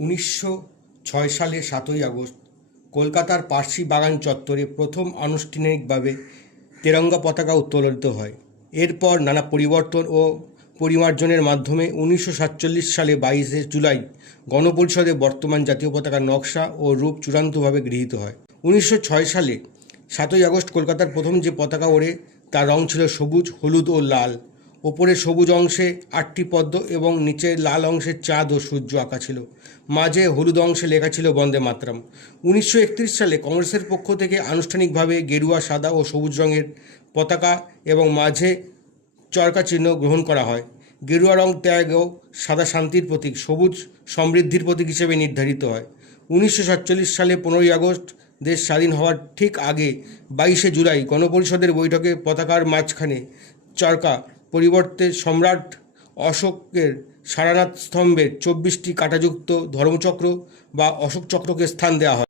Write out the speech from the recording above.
1906 সালে 7ই আগস্ট কলকাতার পার্সি বাগান চত্বরে প্রথম আনুষ্ঠানিকভাবে তেরঙ্গা পতাকা উত্তোলিত হয়। এরপর নানা পরিবর্তন ও পরিমার্জনের মাধ্যমে 1947 সালে 22শে জুলাই গণপরিষদে বর্তমান জাতীয় পতাকার নকশা ও রূপ চূড়ান্তভাবে গৃহীত হয়। 1906 সালে 7ই আগস্ট কলকাতার প্রথম যে পতাকা ওড়ে তার রং ছিল সবুজ, হলুদ ও লাল। ওপরে সবুজ অংশে 8টি পদ্ম এবং নিচে লাল অংশে চাঁদ ও সূর্য আঁকা ছিল। মাঝে হলুদ অংশে লেখা ছিল বন্দে মাতরম। 1931 সালে কংগ্রেসের পক্ষ থেকে আনুষ্ঠানিকভাবে গেরুয়া, সাদা ও সবুজ রঙের পতাকা এবং মাঝে চরকা চিহ্ন গ্রহণ করা হয়। গেরুয়া রং ত্যাগ ও সাদা শান্তির প্রতীক, সবুজ সমৃদ্ধির প্রতীক হিসেবে নির্ধারিত হয়। 1947 সালে 15ই আগস্ট দেশ স্বাধীন হওয়ার ঠিক আগে 22শে জুলাই গণপরিষদের বৈঠকে পতাকার মাঝখানে চরকা পরিবর্তে সম্রাট অশোকের সারনাথ স্তম্ভের 24টি কাঁটাযুক্ত ধর্মচক্র বা অশোক চক্রকে স্থান দেওয়া হয়।